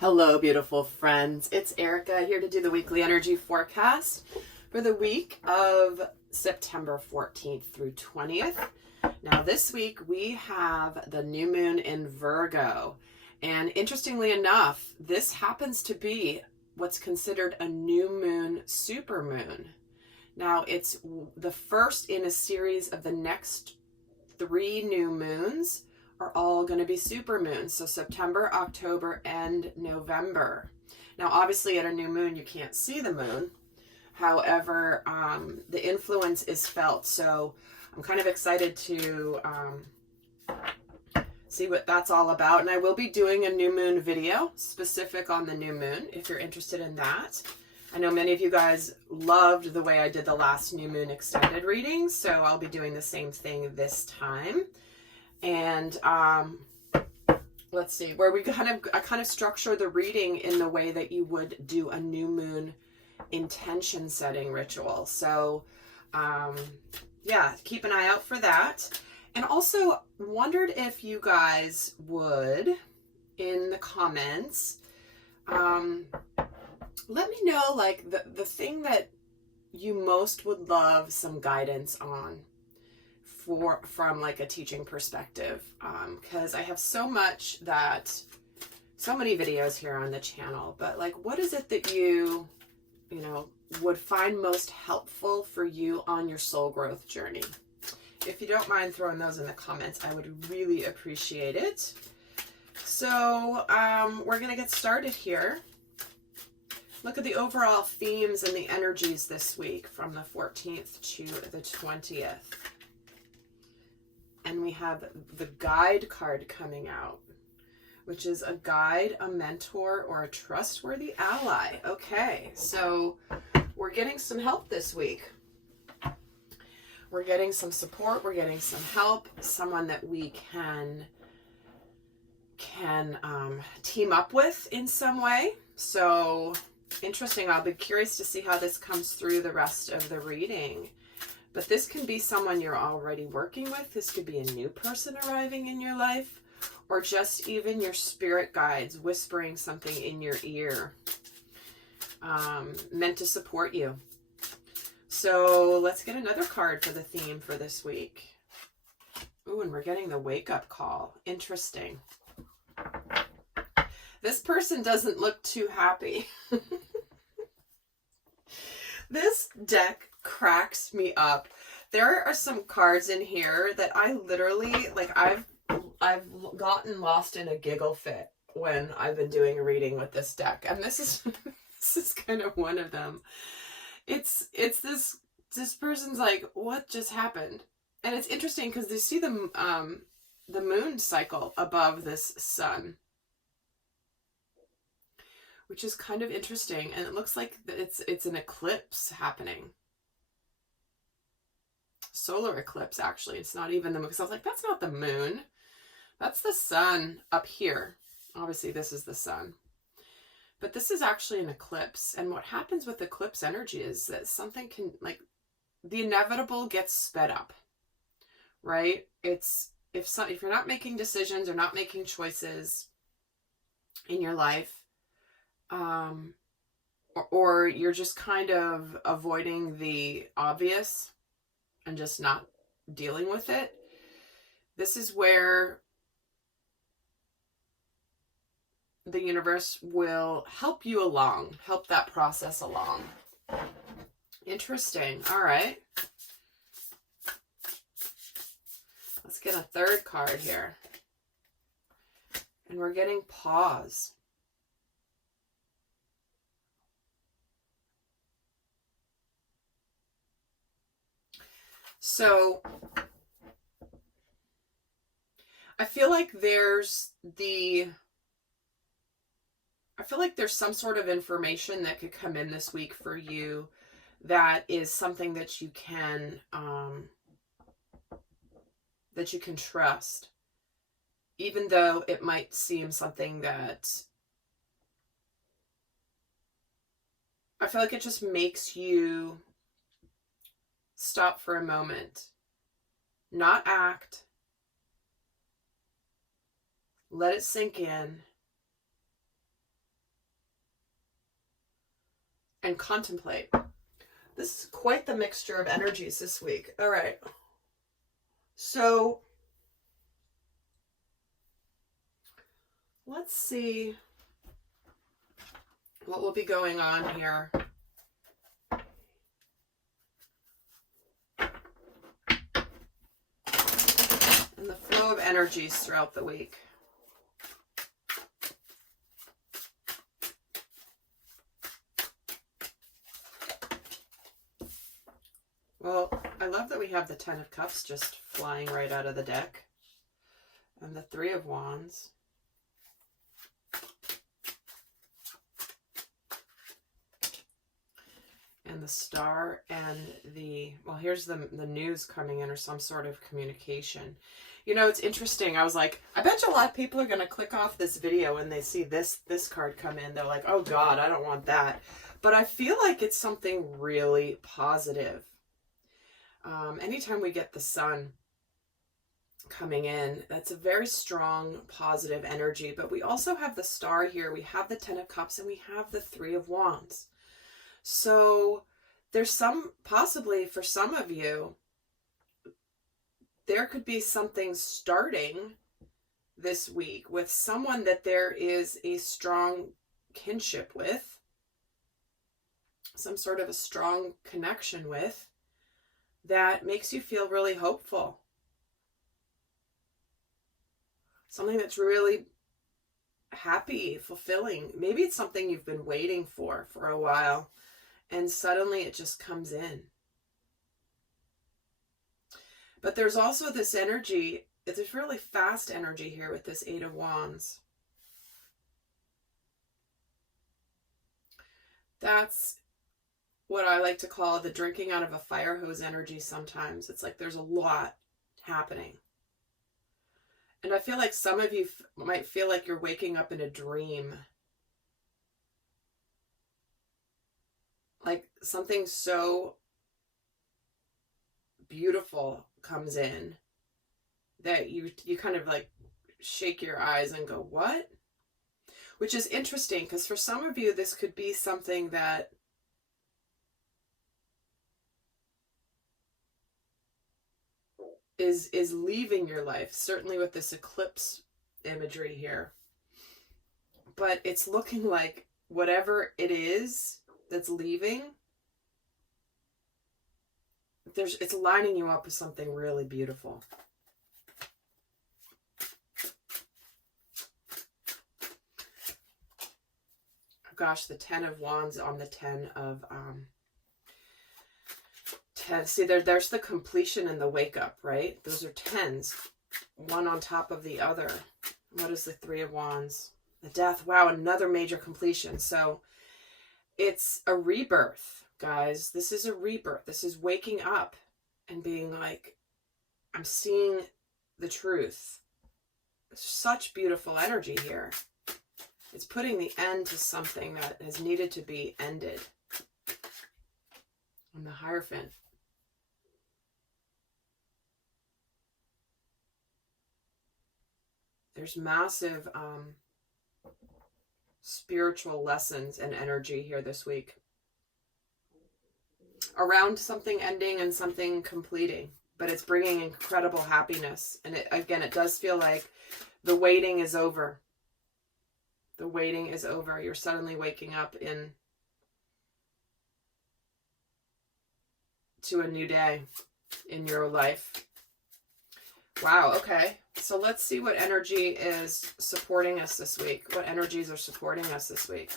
Hello, beautiful friends. It's Erika here to do the weekly energy forecast for the week of September 14th through 20th. Now, this week we have the new moon in Virgo. And interestingly enough, this happens to be what's considered a new moon supermoon. Now, it's the first in a series of the next 3 new moons are all going to be supermoons. So September, October, and November. Now, obviously at a new moon, you can't see the moon. However, the influence is felt. So I'm kind of excited to see what that's all about. And I will be doing a new moon video specific on the new moon if you're interested in that. I know many of you guys loved the way I did the last new moon extended reading. So I'll be doing the same thing this time. And let's see, where I kind of structure the reading in the way that you would do a new moon intention setting ritual. So yeah, keep an eye out for that. And also wondered if you guys would, in the comments, let me know like the thing that you most would love some guidance on from like a teaching perspective, because I have so many videos here on the channel, but like what is it that you would find most helpful for you on your soul growth journey? If you don't mind throwing those in the comments, I would really appreciate it. So we're gonna get started here. Look at the overall themes and the energies this week from the 14th to the 20th. And we have the guide card coming out, which is a guide, a mentor, or a trustworthy ally. Okay, so we're getting some help this week. We're getting some support. We're getting some help. Someone that we can team up with in some way. So interesting. I'll be curious to see how this comes through the rest of the reading. But this can be someone you're already working with. This could be a new person arriving in your life, or just even your spirit guides whispering something in your ear, meant to support you. So let's get another card for the theme for this week. Ooh, and we're getting the wake-up call. Interesting. This person doesn't look too happy. This deck cracks me up. There are some cards in here that I literally, like, I've gotten lost in a giggle fit when I've been doing a reading with this deck. And this is kind of one of them. It's this person's like, what just happened? And it's interesting because they see the moon cycle above this sun, which is kind of interesting. And it looks like it's an eclipse happening. Solar eclipse, actually. It's not even the moon. Because I was like, that's not the moon. That's the sun up here. Obviously, this is the sun. But this is actually an eclipse. And what happens with eclipse energy is that something can, like, the inevitable gets sped up, right? It's, if you're not making decisions or not making choices in your life, or you're just kind of avoiding the obvious and just not dealing with it, this is where the universe will help you along, help that process along. Interesting. All right. Let's get a third card here. And we're getting pause. So I feel like there's some sort of information that could come in this week for you that is something that you can trust, even though it might seem something that I feel like it just makes you stop for a moment, not act, let it sink in, and contemplate. This is quite the mixture of energies this week. All right. So let's see what will be going on here. And the flow of energies throughout the week. Well, I love that we have the Ten of Cups just flying right out of the deck. And the Three of Wands. And the Star and the, well, here's the news coming in, or some sort of communication. You know, it's interesting. I was like, I bet you a lot of people are going to click off this video when they see this card come in. They're like, oh God, I don't want that. But I feel like it's something really positive. Anytime we get the Sun coming in, that's a very strong positive energy. But we also have the Star here. We have the Ten of Cups and we have the Three of Wands. So there's some, possibly for some of you, there could be something starting this week with someone that there is a strong kinship with, some sort of a strong connection with, that makes you feel really hopeful. Something that's really happy, fulfilling. Maybe it's something you've been waiting for a while, and suddenly it just comes in. But there's also this energy, it's a really fast energy here with this Eight of Wands. That's what I like to call the drinking out of a fire hose energy sometimes. It's like there's a lot happening. And I feel like some of you might feel like you're waking up in a dream. Like something so beautiful comes in that you kind of like shake your eyes and go, what? Which is interesting, because for some of you, this could be something that is leaving your life, certainly with this eclipse imagery here. But it's looking like whatever it is that's leaving, it's lining you up with something really beautiful. Gosh, the Ten of Wands on the Ten of see, there's the completion and the wake up, right? Those are tens, one on top of the other. What is the Three of Wands? The Death. Wow, another major completion. So it's a rebirth, guys. This is a rebirth. This is waking up and being like, I'm seeing the truth. Such beautiful energy here. It's putting the end to something that has needed to be ended. And the Hierophant. There's massive spiritual lessons and energy here this week around something ending and something completing, but it's bringing incredible happiness. And it does feel like the waiting is over. The waiting is over. You're suddenly waking up to a new day in your life. Wow, okay. So let's see what energy is supporting us this week. What energies are supporting us this week?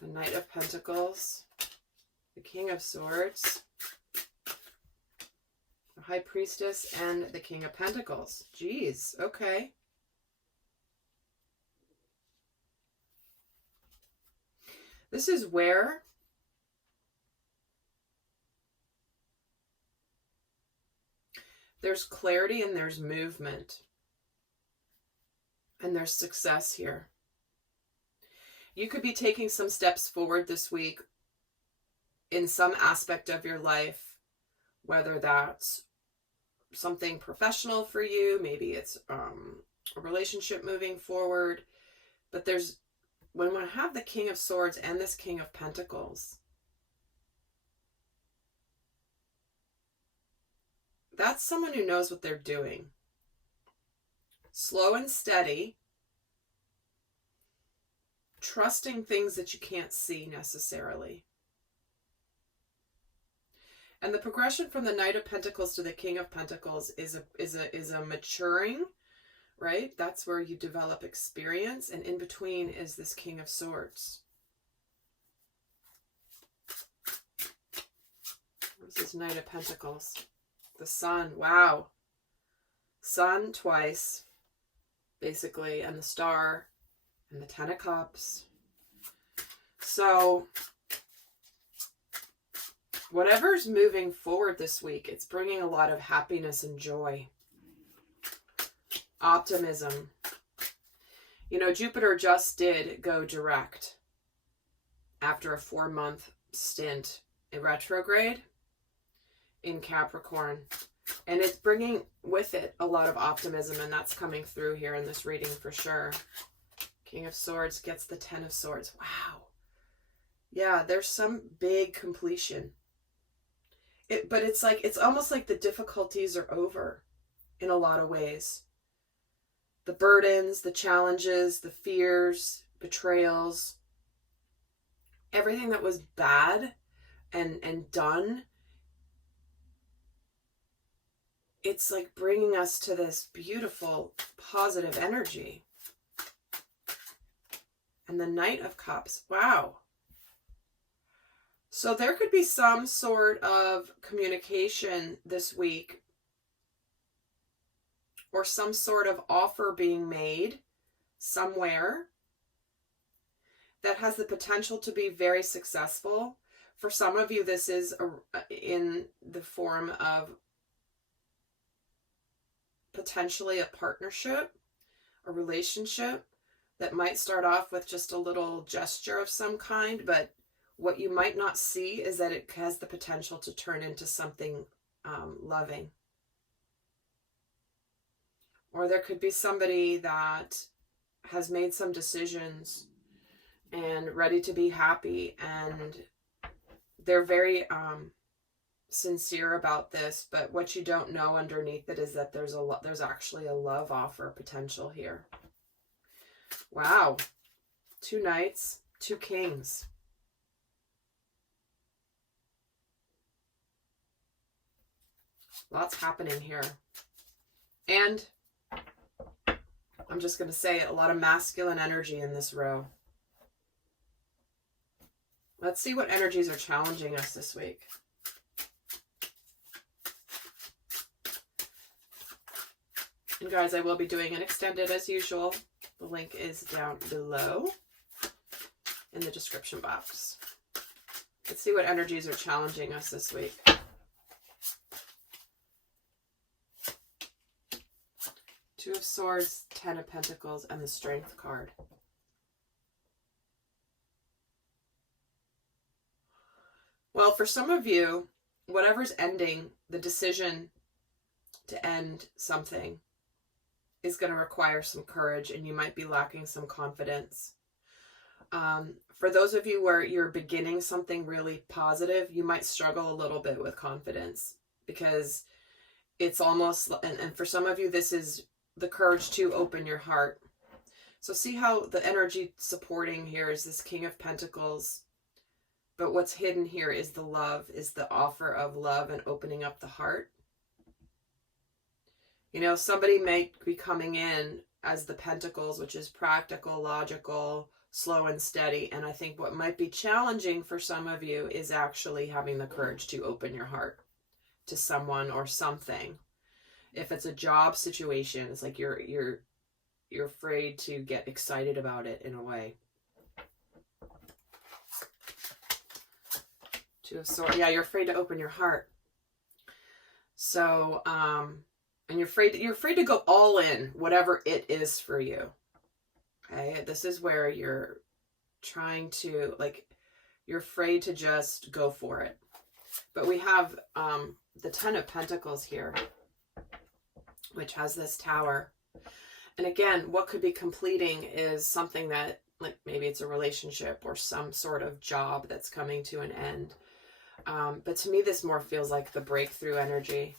The Knight of Pentacles, the King of Swords, the High Priestess, and the King of Pentacles. Jeez, okay. This is where there's clarity and there's movement. And there's success here. You could be taking some steps forward this week in some aspect of your life, whether that's something professional for you, maybe it's a relationship moving forward, but there's when we have the King of Swords and this King of Pentacles, that's someone who knows what they're doing. Slow and steady, trusting things that you can't see necessarily. And the progression from the Knight of Pentacles to the King of Pentacles is a maturing, right? That's where you develop experience, and in between is this King of Swords. Where's this Knight of Pentacles? The Sun. Wow. Sun twice, basically, and the Star, and the Ten of Cups. So whatever's moving forward this week, it's bringing a lot of happiness and joy. Optimism. You know, Jupiter just did go direct after a 4-month stint in retrograde in Capricorn. And it's bringing with it a lot of optimism, and that's coming through here in this reading for sure. King of Swords gets the Ten of Swords. Wow. Yeah, there's some big completion. But it's like, it's almost like the difficulties are over in a lot of ways. The burdens, the challenges, the fears, betrayals, everything that was bad and done, it's like bringing us to this beautiful, positive energy. And the Knight of Cups. Wow. So there could be some sort of communication this week, or some sort of offer being made somewhere that has the potential to be very successful. For some of you, this is in the form of potentially a partnership, a relationship that might start off with just a little gesture of some kind, but what you might not see is that it has the potential to turn into something loving. Or there could be somebody that has made some decisions and ready to be happy, and they're very sincere about this, but what you don't know underneath it is that there's actually a love offer potential here. Wow. 2 Knights, 2 Kings. Lots happening here. And I'm just going to say a lot of masculine energy in this row. Let's see what energies are challenging us this week. And guys, I will be doing an extended as usual. The link is down below in the description box. Let's see what energies are challenging us this week. Two of Swords, 10 of Pentacles, and the Strength card. Well, for some of you, whatever's ending, the decision to end something is going to require some courage, and you might be lacking some confidence. For those of you where you're beginning something really positive, you might struggle a little bit with confidence, because it's almost, and for some of you, this is the courage to open your heart. So see how the energy supporting here is this King of Pentacles, but what's hidden here is the love, is the offer of love and opening up the heart. You know, somebody may be coming in as the Pentacles, which is practical, logical, slow and steady. And I think what might be challenging for some of you is actually having the courage to open your heart to someone or something. If it's a job situation, it's like you're afraid to get excited about it in a way. Two of Swords. Yeah, you're afraid to open your heart. So, and you're afraid to go all in, whatever it is for you. Okay, this is where you're trying to, like, you're afraid to just go for it. But we have the 10 of Pentacles here, which has this Tower. And again, what could be completing is something that like maybe it's a relationship or some sort of job that's coming to an end. But to me, this more feels like the breakthrough energy.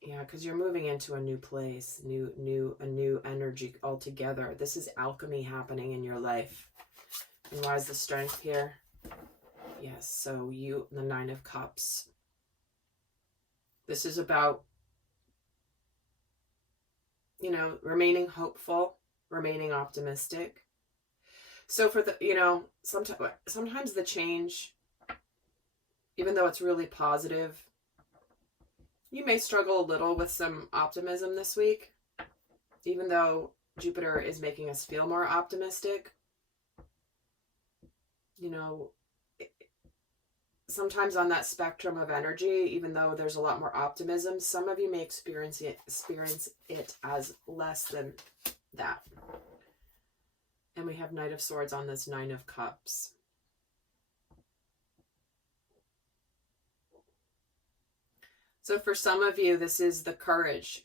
Yeah, because you're moving into a new place, a new energy altogether. This is alchemy happening in your life. And why is the Strength here? Yes, so the Nine of Cups. This is about, you know, remaining hopeful, remaining optimistic. So for the, you know, sometimes the change, even though it's really positive, you may struggle a little with some optimism this week, even though Jupiter is making us feel more optimistic. You know, sometimes on that spectrum of energy, even though there's a lot more optimism, some of you may experience it as less than that. And we have Knight of Swords on this Nine of Cups. So for some of you, this is the courage,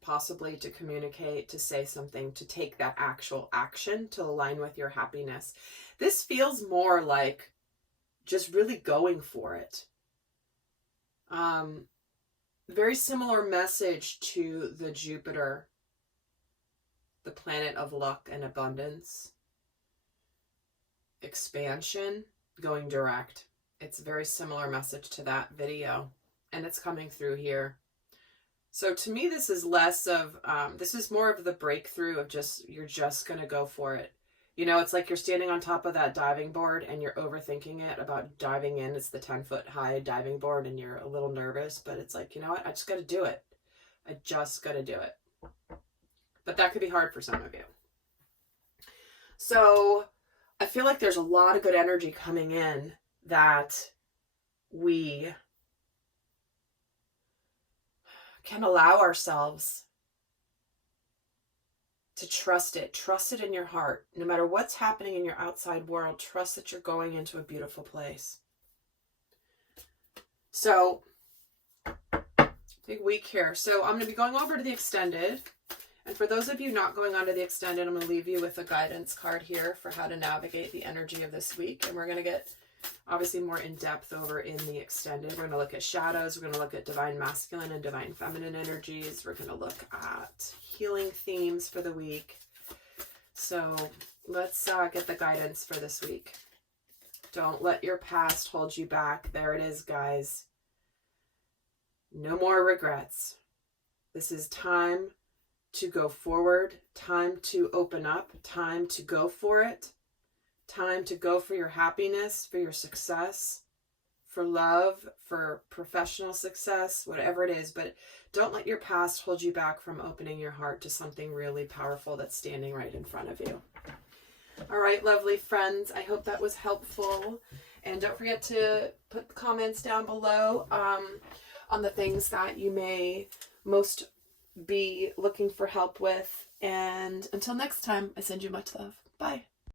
possibly to communicate, to say something, to take that actual action to align with your happiness. This feels more like just really going for it. Very similar message to the Jupiter, the planet of luck and abundance. Expansion, going direct. It's a very similar message to that video. And it's coming through here. So to me, this is less of, this is more of the breakthrough of just, you're just going to go for it. You know, it's like you're standing on top of that diving board and you're overthinking it about diving in. It's the 10-foot high diving board and you're a little nervous, but it's like, you know what? I just got to do it. I just got to do it. But that could be hard for some of you. So I feel like there's a lot of good energy coming in that we can allow ourselves to trust it in your heart. No matter what's happening in your outside world, trust that you're going into a beautiful place. So, big week here. So I'm going to be going over to the extended. And for those of you not going on to the extended, I'm going to leave you with a guidance card here for how to navigate the energy of this week. And we're going to get obviously more in depth over in the extended. We're going to look at shadows. We're going to look at divine masculine and divine feminine energies. We're going to look at healing themes for the week. So let's get the guidance for this week. Don't let your past hold you back. There it is, guys. No more regrets. This is time to go forward, time to open up, time to go for it. Time to go for your happiness, for your success, for love, for professional success, whatever it is. But don't let your past hold you back from opening your heart to something really powerful that's standing right in front of you. All right, lovely friends. I hope that was helpful. And don't forget to put comments down below on the things that you may most be looking for help with. And until next time, I send you much love. Bye.